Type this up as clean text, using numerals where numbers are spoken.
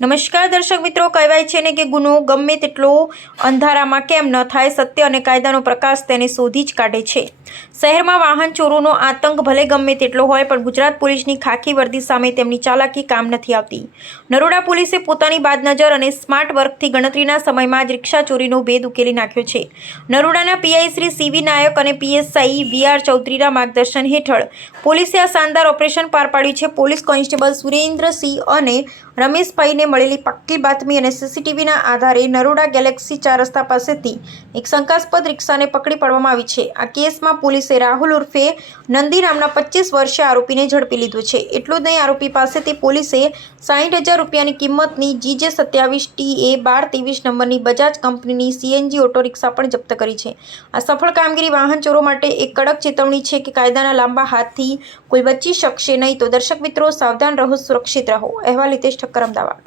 નમસ્કાર દર્શક મિત્રો, કહેવાય છે ને કે ગુનો ગમે તેટલો અંધારામાં કેમ ન થાય, સત્ય અને કાયદાનો પ્રકાશ તેને શોધી જ કાઢે છે। શહેરમાં વાહન ચોરોનો આતંક ભલે ગમે તેટલો હોય, પણ ગુજરાત પોલીસની ખાખી વર્દી સામે તેમની ચાલાકી કામ નથી આવતી। નરોડા પોલીસે પોતાની બાદનજર અને સ્માર્ટ વર્કથી ગણતરીના સમયમાં જ રિક્ષા ચોરીનો ભેદ ઉકેલી નાખ્યો છે। નરોડાના પીઆઈ શ્રી સીવી નાયક અને પીએસઆઈ વીઆર ચૌધરીના માર્ગદર્શન હેઠળ પોલીસે આ શાનદાર ઓપરેશન પાર પાડ્યું છે। પોલીસ કોન્સ્ટેબલ સુરેન્દ્રસિંહ અને રમેશભાઈને મળેલી પાક્કી બાતમી અને સીસીટીવીના આધારે નરોડા ગેલેક્સી 4 રસ્તા પાસેથી એક શંકાસ્પદ રિક્ષાને પકડી પાડવામાં આવી છે। આ કેસમાં પોલીસે રાહુલ ઉર્ફે નંદી નામના 25 વર્ષીય આરોપીને ઝડપી લીધો છે। એટલું જ નહીં, આરોપી પાસેથી પોલીસે 60,000 રૂપિયાની કિંમતની GJ 27 TA 1223 નંબરની બજાજ કંપનીની CNG ઓટો રિક્ષા પણ જપ્ત કરી છે। આ સફળ કામગીરી વાહન ચોરો માટે એક કડક ચેતવણી છે કે કાયદાના લાંબા હાથથી કોઈ બચી શકશે નહીં। તો દર્શક મિત્રો, સાવધાન રહો, સુરક્ષિત રહો। અહેવાલ હિતેશ ઠક્કર, અમદાવાદ।